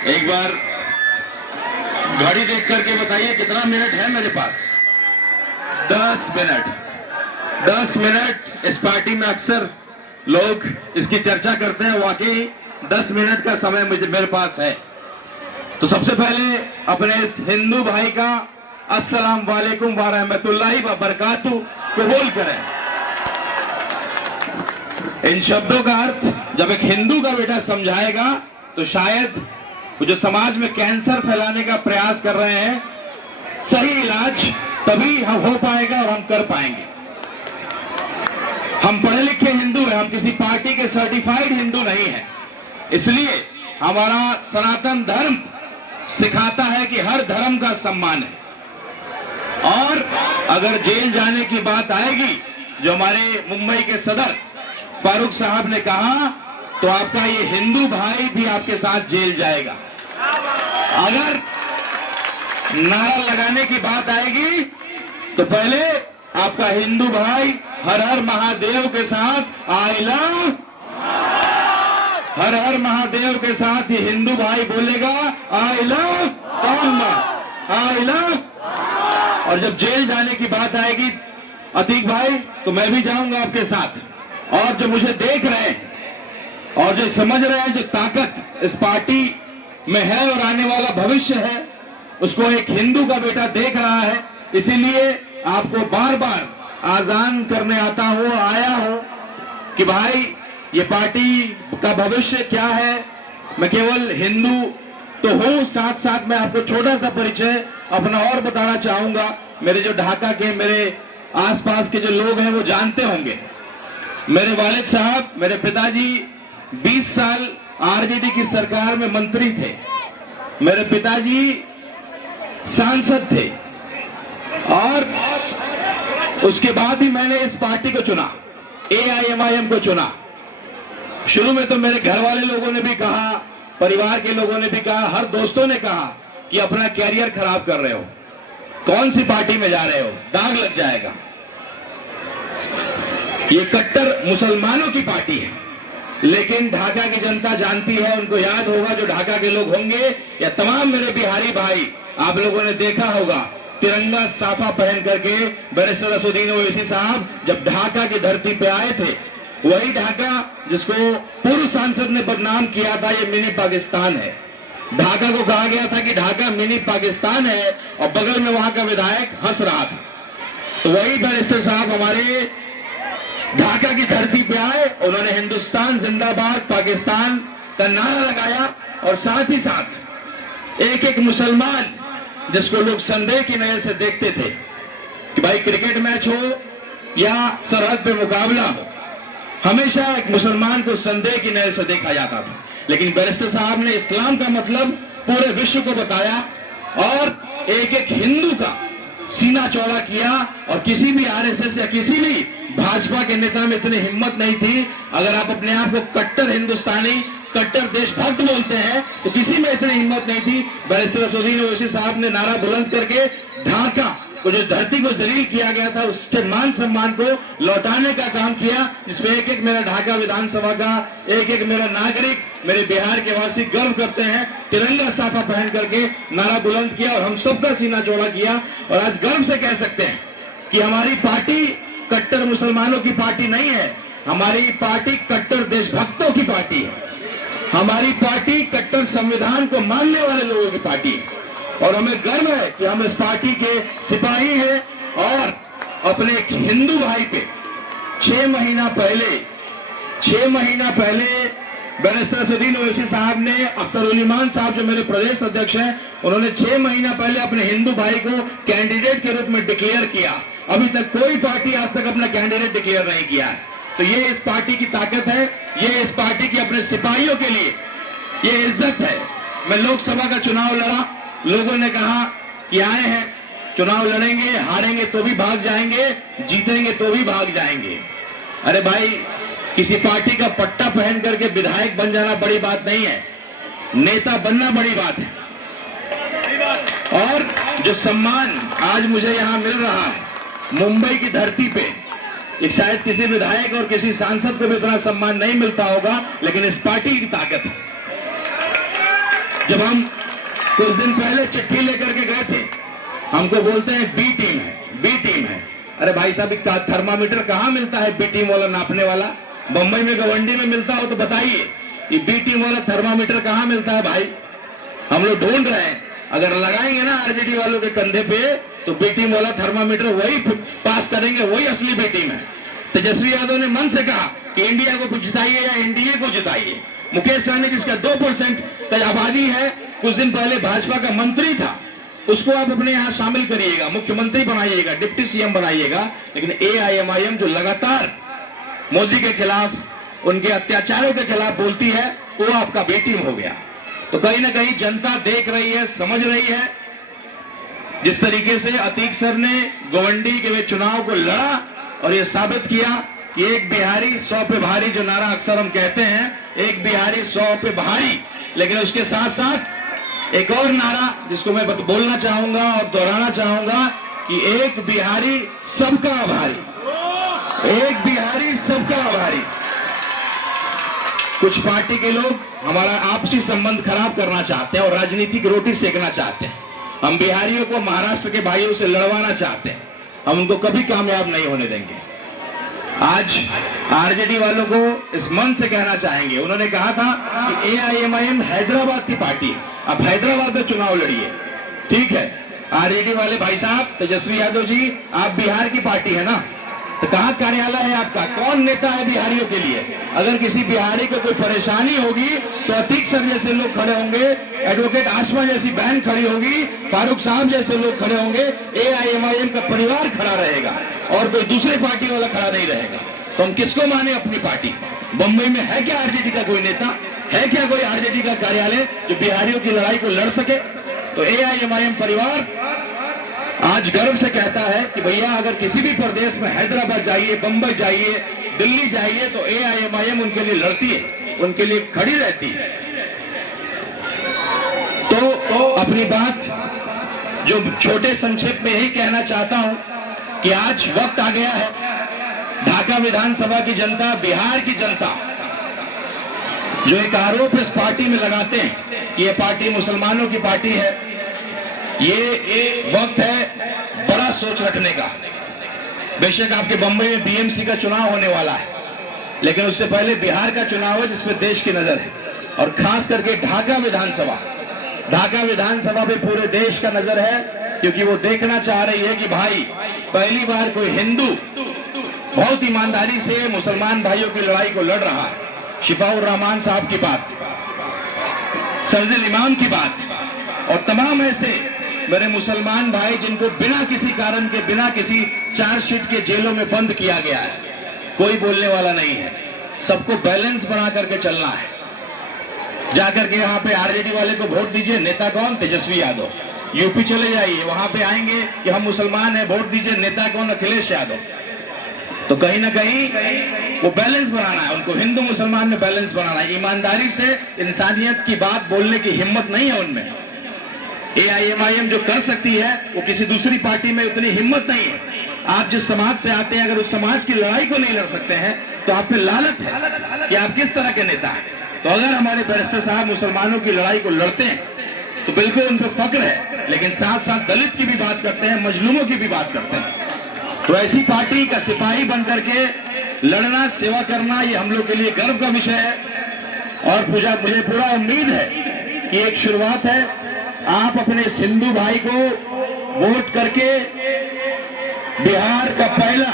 एक बार घड़ी देख करके बताइए कितना मिनट है मेरे पास। 10 मिनट। 10 मिनट इस पार्टी में अक्सर लोग इसकी चर्चा करते हैं, वाकई 10 मिनट का समय मेरे पास है। तो सबसे पहले अपने इस हिंदू भाई का अस्सलाम वालेकुम व रहमतुल्लाहि व बरकातहू कबूल करें। इन शब्दों का अर्थ जब एक हिंदू का बेटा समझाएगा तो शायद जो समाज में कैंसर फैलाने का प्रयास कर रहे हैं, सही इलाज तभी हम हो पाएगा और हम कर पाएंगे। हम पढ़े लिखे हिंदू हैं, हम किसी पार्टी के सर्टिफाइड हिंदू नहीं हैं। इसलिए हमारा सनातन धर्म सिखाता है कि हर धर्म का सम्मान है। और अगर जेल जाने की बात आएगी, जो हमारे मुंबई के सदर फारूक साहब ने कहा, तो आपका ये हिंदू भाई भी आपके साथ जेल जाएगा। अगर नारा लगाने की बात आएगी तो पहले आपका हिंदू भाई हर हर महादेव के साथ आई लव, हर हर महादेव के साथ ये हिंदू भाई बोलेगा आई लव, कौन आई लव। और जब जेल जाने की बात आएगी अतीक भाई, तो मैं भी जाऊंगा आपके साथ। और जो मुझे देख रहे हैं और जो समझ रहे हैं जो ताकत इस पार्टी में है और आने वाला भविष्य है, उसको एक हिंदू का बेटा देख रहा है। इसीलिए आपको बार बार आजान करने आया हूं कि भाई ये पार्टी का भविष्य क्या है। मैं केवल हिंदू तो हूं, साथ साथ मैं आपको छोटा सा परिचय अपना और बताना चाहूंगा। मेरे जो ढाका के मेरे आसपास के जो लोग हैं वो जानते होंगे, मेरे वालिद साहब, मेरे पिताजी 20 साल आरजेडी की सरकार में मंत्री थे। मेरे पिताजी सांसद थे और उसके बाद ही मैंने इस पार्टी को चुना, AIMIM को चुना। शुरू में तो मेरे घर वाले लोगों ने भी कहा, परिवार के लोगों ने भी कहा, हर दोस्तों ने कहा कि अपना कैरियर खराब कर रहे हो, कौन सी पार्टी में जा रहे हो, दाग लग जाएगा। ये कट्टर मुसलमानों की पार्टी है। लेकिन ढाका की जनता जानती है, उनको याद होगा जो ढाका के लोग होंगे या तमाम मेरे बिहारी भाई, आप लोगों ने देखा होगा तिरंगा साफा पहन करके बैरिस्टर असदुद्दीन ओवैसी साहब जब ढाका की धरती पे आए थे, वही ढाका जिसको पूर्व सांसद ने बदनाम किया था ये मिनी पाकिस्तान है। ढाका को कहा गया था कि ढाका मिनी पाकिस्तान है और बगल में वहां का विधायक हंस रहा था। तो वही बैरिस्टर साहब हमारे ढाका की धरती पे आए, उन्होंने हिंदुस्तान जिंदाबाद पाकिस्तान का नारा लगाया और साथ ही साथ एक एक मुसलमान जिसको लोग संदेह की नजर से देखते थे कि भाई क्रिकेट मैच हो या सरहद पे मुकाबला हो, हमेशा एक मुसलमान को संदेह की नजर से देखा जाता था। लेकिन बैरिस्टर साहब ने इस्लाम का मतलब पूरे विश्व को बताया और एक एक हिंदू का सीना चौड़ा किया। और किसी भी RSS या किसी भी भाजपा के नेता में इतनी हिम्मत नहीं थी। अगर आप अपने आप को कट्टर हिंदुस्तानी, कट्टर देशभक्त बोलते हैं, तो किसी में इतनी हिम्मत नहीं थी। बैरिस्टर असदुद्दीन ओवैसी साहब ने नारा बुलंद करके ढाका को जो धरती को जलील किया गया था उसके मान सम्मान को लौटाने का काम किया, जिसमें एक एक मेरा ढाका विधानसभा का एक एक मेरा नागरिक, मेरे बिहार के वासी गर्व करते हैं। तिरंगा साफा पहन करके नारा बुलंद किया और हम सबका सीना चौड़ा किया। और आज गर्व से कह सकते हैं कि हमारी पार्टी कट्टर मुसलमानों की पार्टी नहीं है, हमारी पार्टी कट्टर देशभक्तों की पार्टी है। हमारी पार्टी कट्टर संविधान को मानने वाले लोगों की पार्टी है। और हमें गर्व है कि हम इस पार्टी के सिपाही हैं। और अपने एक हिंदू भाई पे 6 महीना पहले बैरिस्टर असदुद्दीन ओवैसी साहब ने, अख्तर उलीमान साहब जो मेरे प्रदेश अध्यक्ष हैं, उन्होंने 6 महीना पहले अपने हिंदू भाई को कैंडिडेट के रूप में डिक्लेयर किया। अभी तक कोई पार्टी आज तक अपना कैंडिडेट डिक्लेयर नहीं किया है। तो ये इस पार्टी की ताकत है, ये इस पार्टी की अपने सिपाहियों के लिए ये इज्जत है। मैं लोकसभा का चुनाव लड़ा, लोगों ने कहा कि आए हैं, चुनाव लड़ेंगे, हारेंगे तो भी भाग जाएंगे, जीतेंगे तो भी भाग जाएंगे। अरे भाई, किसी पार्टी का पट्टा पहन करके विधायक बन जाना बड़ी बात नहीं है, नेता बनना बड़ी बात है। और जो सम्मान आज मुझे यहां मिल रहा है मुंबई की धरती पे, एक शायद किसी विधायक और किसी सांसद को भी इतना सम्मान नहीं मिलता होगा, लेकिन इस पार्टी की ताकत है। जब हम कुछ दिन पहले चिट्ठी लेकर के गए थे, हमको बोलते हैं बी टीम है, बी टीम है। अरे भाई साहब, थर्मामीटर कहाँ मिलता है बी टीम वाला नापने वाला? बंबई में गवंडी में मिलता हो तो बताइए, ये बी टीम वाला थर्मामीटर कहाँ मिलता है भाई? हम लोग ढूंढ रहे हैं, अगर लगाएंगे ना आरजेडी वालों के कंधे पे तो बी टीम वाला थर्मामीटर वही पास करेंगे, वही असली बी टीम है। तेजस्वी यादव ने मन से कहा कि इंडिया को जिताइए या एनडीए को जिताइए। मुकेश सहनी जिसका 2% आबादी है, कुछ दिन पहले भाजपा का मंत्री था, उसको आप अपने यहां शामिल करिएगा, मुख्यमंत्री बनाइएगा, डिप्टी सीएम बनाइएगा। लेकिन एआईएमआईएम जो लगातार मोदी के खिलाफ, उनके अत्याचारों के खिलाफ बोलती है, वो आपका बी टीम हो गया। तो कहीं ना कहीं जनता देख रही है, समझ रही है। जिस तरीके से अतीक सर ने गोवंडी के चुनाव को लड़ा और ये साबित किया कि एक बिहारी 100 पे भारी, जो नारा अक्सर हम कहते हैं, एक बिहारी 100 पे भारी। लेकिन उसके साथ साथ एक और नारा जिसको मैं बोलना चाहूंगा और दोहराना चाहूंगा कि एक बिहारी सबका आभारी, एक बिहारी सबका आभारी। कुछ पार्टी के लोग हमारा आपसी संबंध खराब करना चाहते हैं और राजनीतिक रोटी सेकना चाहते हैं। हम बिहारियों को महाराष्ट्र के भाइयों से लड़वाना चाहते हैं, हम उनको कभी कामयाब नहीं होने देंगे। आज आरजेडी वालों को इस मन से कहना चाहेंगे, उन्होंने कहा था कि एआईएमआईएम हैदराबाद की पार्टी है, अब हैदराबाद में चुनाव लड़िए। ठीक है, आरजेडी वाले भाई साहब, तेजस्वी यादव जी, आप बिहार की पार्टी है ना, तो कहां कार्यालय है आपका? कौन नेता है बिहारियों के लिए? अगर किसी बिहारी को कोई परेशानी होगी तो अतीक सर जैसे लोग खड़े होंगे, एडवोकेट आसमा जैसी बहन खड़ी होगी, फारूक साहब जैसे लोग खड़े होंगे, एआईएमआईएम का परिवार खड़ा रहेगा और कोई दूसरी पार्टी वाला खड़ा नहीं रहेगा। तो हम किसको माने अपनी पार्टी? बंबई में है क्या आरजेडी का कोई नेता? है क्या कोई आरजेडी का कार्यालय जो बिहारियों की लड़ाई को लड़ सके? तो एआईएमआईएम परिवार आज गर्व से कहता है कि भैया अगर किसी भी प्रदेश में हैदराबाद जाइए, बंबई जाइए, दिल्ली जाइए, तो एआईएमआईएम उनके लिए लड़ती है, उनके लिए खड़ी रहती है। तो अपनी बात जो छोटे संक्षेप में यही कहना चाहता हूं कि आज वक्त आ गया है, ढाका विधानसभा की जनता, बिहार की जनता जो एक आरोप इस पार्टी में लगाते हैं कि ये पार्टी मुसलमानों की पार्टी है, ये वक्त है बड़ा सोच रखने का। बेशक आपके बंबई में बीएमसी का चुनाव होने वाला है, लेकिन उससे पहले बिहार का चुनाव है जिसपे देश की नजर है, और खास करके ढाका विधानसभा पे पूरे देश का नजर है, क्योंकि वो देखना चाह रही है कि भाई पहली बार कोई हिंदू बहुत ईमानदारी से मुसलमान भाइयों की लड़ाई को लड़ रहा है। शिफाउर रहमान साहब की बात, सर्जिल इमाम की बात, और तमाम ऐसे मेरे मुसलमान भाई जिनको बिना किसी कारण के, बिना किसी चार्जशीट के जेलों में बंद किया गया है, कोई बोलने वाला नहीं है। सबको बैलेंस बना करके चलना है। जाकर के यहाँ पे आरजेडी वाले को वोट दीजिए, नेता कौन? तेजस्वी यादव। यूपी चले जाइए, वहां पे आएंगे कि हम मुसलमान हैं, वोट दीजिए, नेता कौन? अखिलेश यादव। तो कहीं ना कहीं वो बैलेंस बनाना है, उनको हिंदू मुसलमान में बैलेंस बनाना है। ईमानदारी से इंसानियत की बात बोलने की हिम्मत नहीं है उनमें। एआईएमआईएम जो कर सकती है वो किसी दूसरी पार्टी में उतनी हिम्मत नहीं है। आप जिस समाज से आते हैं, अगर उस समाज की लड़ाई को नहीं लड़ सकते हैं तो आप पे लालच है कि आप किस तरह के नेता हैं। तो अगर हमारे बैरिस्टर साहब मुसलमानों की लड़ाई को लड़ते हैं तो बिल्कुल उन पर फक्र है, लेकिन साथ साथ दलित की भी बात करते हैं, मजलूमों की भी बात करते हैं। तो ऐसी पार्टी का सिपाही बन करके लड़ना, सेवा करना, ये हम लोग के लिए गर्व का विषय है। और मुझे पूरा उम्मीद है कि एक शुरुआत है, आप अपने इस हिंदू भाई को वोट करके बिहार का पहला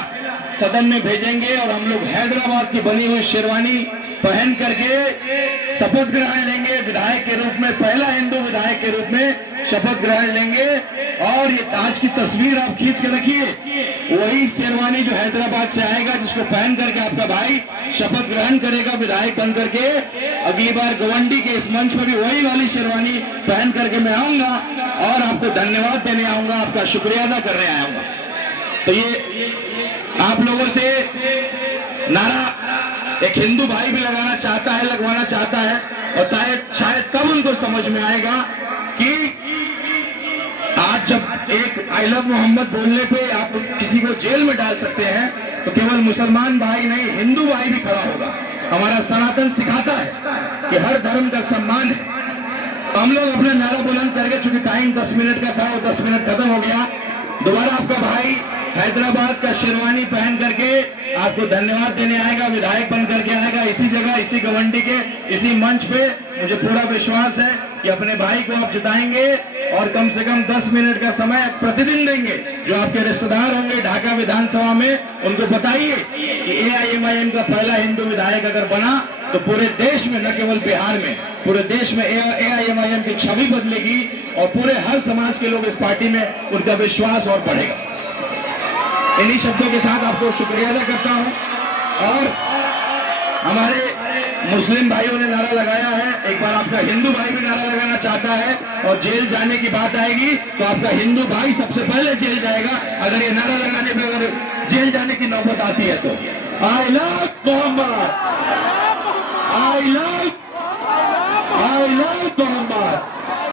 सदन में भेजेंगे और हम लोग हैदराबाद की बनी हुई शेरवानी पहन करके शपथ ग्रहण लेंगे विधायक के रूप में, पहला हिंदू विधायक के रूप में शपथ ग्रहण लेंगे। और ये ताज की तस्वीर आप खींच के रखिए, वही शेरवानी जो हैदराबाद से आएगा, जिसको पहन करके आपका भाई शपथ ग्रहण करेगा विधायक बन करके। अगली बार गवंडी के इस मंच पर भी वही वाली शेरवानी पहन करके मैं आऊंगा और आपको धन्यवाद देने आऊंगा, आपका शुक्रिया अदा करने आऊंगा। तो ये आप लोगों से नारा एक हिंदू भाई भी लगाना चाहता है, लगवाना चाहता है, और शायद तब उनको समझ में आएगा कि आज जब एक आई लव मोहम्मद बोलने पे आप किसी को जेल में डाल सकते हैं, तो केवल मुसलमान भाई नहीं, हिंदू भाई भी खड़ा होगा। हमारा सनातन सिखाता है कि हर धर्म का सम्मान है। हम लोग अपना नारा बुलंद करके, चूंकि टाइम 10 मिनट का था और 10 मिनट खत्म हो गया, दोबारा आपका भाई हैदराबाद का शेरवानी पहन करके आपको धन्यवाद देने आएगा, विधायक बन करके आएगा इसी जगह, इसी गवंडी के इसी मंच पे। मुझे पूरा विश्वास है कि अपने भाई को आप जिताएंगे और कम से कम 10 मिनट का समय प्रतिदिन देंगे। जो आपके रिश्तेदार होंगे ढाका विधानसभा में, उनको बताइए कि AIMIM का पहला हिंदू विधायक अगर बना तो पूरे देश में, न केवल बिहार में, पूरे देश में AIMIM की छवि बदलेगी और पूरे हर समाज के लोग इस पार्टी में उनका विश्वास और बढ़ेगा। इन्हीं शब्दों के साथ आपको शुक्रिया अदा करता हूं। और हमारे मुस्लिम भाइयों ने नारा लगाया है, एक बार आपका हिंदू भाई भी नारा लगाना चाहता है और जेल जाने की बात आएगी तो आपका हिंदू भाई सबसे पहले जेल जाएगा अगर ये नारा लगाने पे अगर जेल जाने की नौबत आती है तो। I love Muhammad, I love Mohammad.